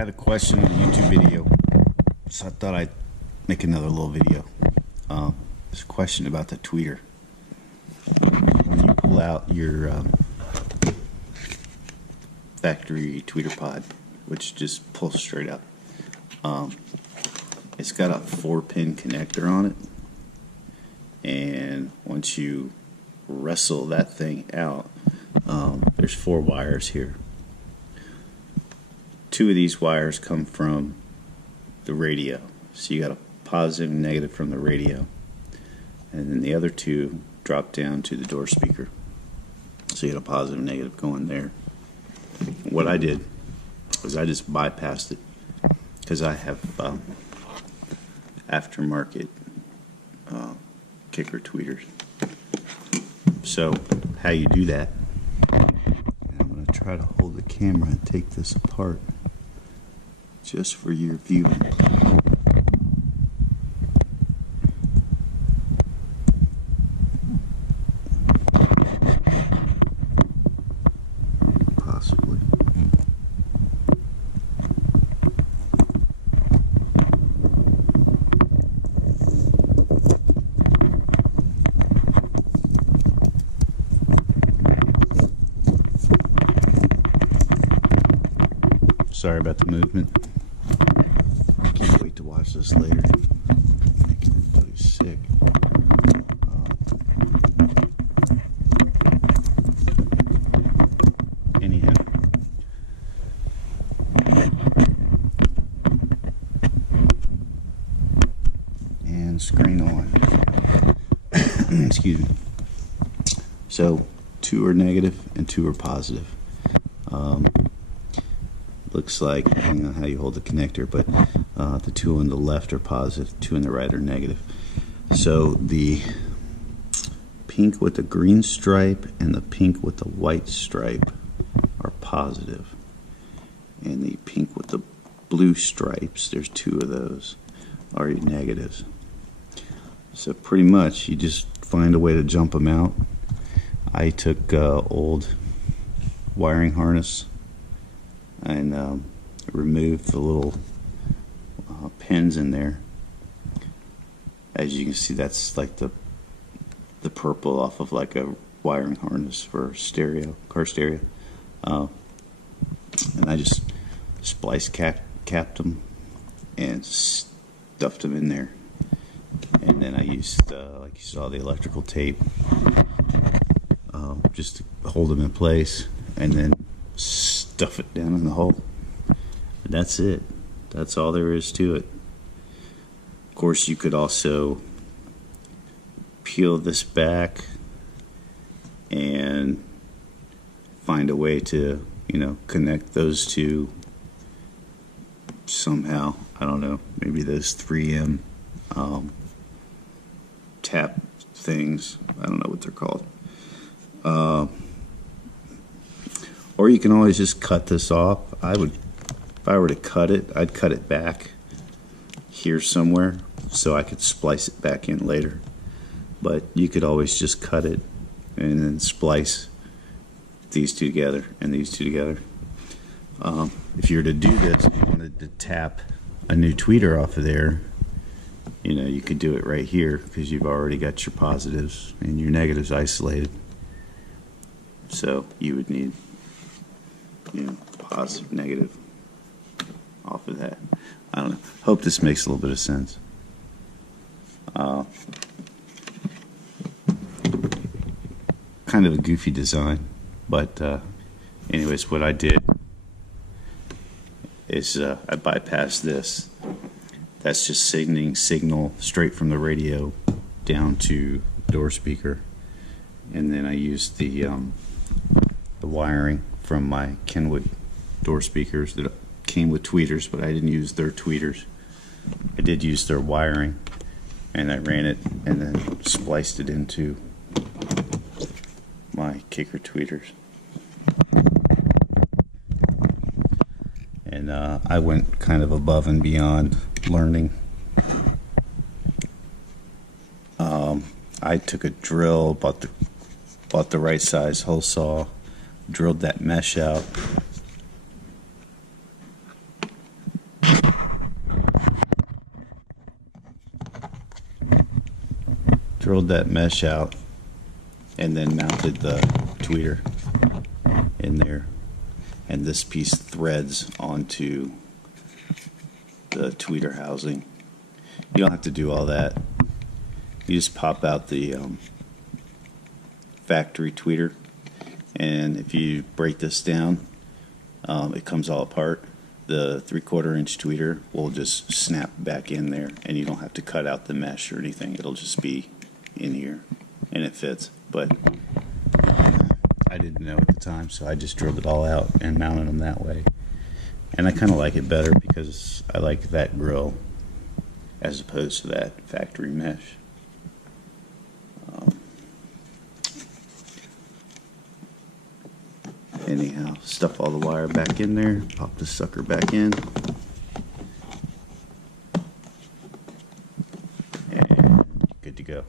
had a question on a YouTube video, so I thought I'd make another little video. There's a question about the tweeter. When you pull out your factory tweeter pod, which just pulls straight out, it's got a 4-pin connector on it, and once you wrestle that thing out, there's 4 wires here. 2 of these wires come from the radio, so you got a positive and negative from the radio, and then the other 2 drop down to the door speaker, so you got a positive and negative going there. What I did was I just bypassed it because I have aftermarket kicker tweeters. So how you do that, I'm going to try to hold the camera and take this apart just for your viewing. Possibly. Sorry about the movement. Can't wait to watch this later. Making everybody sick. Anyhow. And screen on. Excuse me. So 2 are negative and 2 are positive. Looks like, depending on how you hold the connector, but the 2 on the left are positive, 2 on the right are negative. So the pink with the green stripe and the pink with the white stripe are positive, and the pink with the blue stripes, there's 2 of those, are negatives. So pretty much you just find a way to jump them out. I took old wiring harness and remove the little pins in there. As you can see, that's like the purple off of like a wiring harness for stereo, car stereo. And I just splice capped them and stuffed them in there. And then I used, like you saw, the electrical tape just to hold them in place, and then stuff it down in the hole. And that's it. That's all there is to it. Of course, you could also peel this back and find a way to, connect those 2 somehow. I don't know, maybe those 3M tap things. I don't know what they're called. Or you can always just cut this off. If I were to cut it, I'd cut it back here somewhere so I could splice it back in later. But you could always just cut it and then splice these 2 together and these 2 together. If you were to do this and you wanted to tap a new tweeter off of there, you could do it right here because you've already got your positives and your negatives isolated. So you would need positive, negative off of that. I don't know. Hope this makes a little bit of sense. Kind of a goofy design, but anyways, what I did is I bypassed this. That's just signal straight from the radio down to door speaker, and then I used the wiring from my Kenwood door speakers that came with tweeters, but I didn't use their tweeters. I did use their wiring, and I ran it and then spliced it into my kicker tweeters. And I went kind of above and beyond learning. I took a drill, bought the right size hole saw, drilled that mesh out, drilled that mesh out and then mounted the tweeter in there, and this piece threads onto the tweeter housing. You don't have to do all that. You just pop out the factory tweeter, and if you break this down, it comes all apart. The 3/4 inch tweeter will just snap back in there, and you don't have to cut out the mesh or anything. It'll just be in here, and it fits. But I didn't know at the time, so I just drilled it all out and mounted them that way. And I kind of like it better because I like that grill as opposed to that factory mesh. Anyhow, stuff all the wire back in there, pop this sucker back in, and good to go.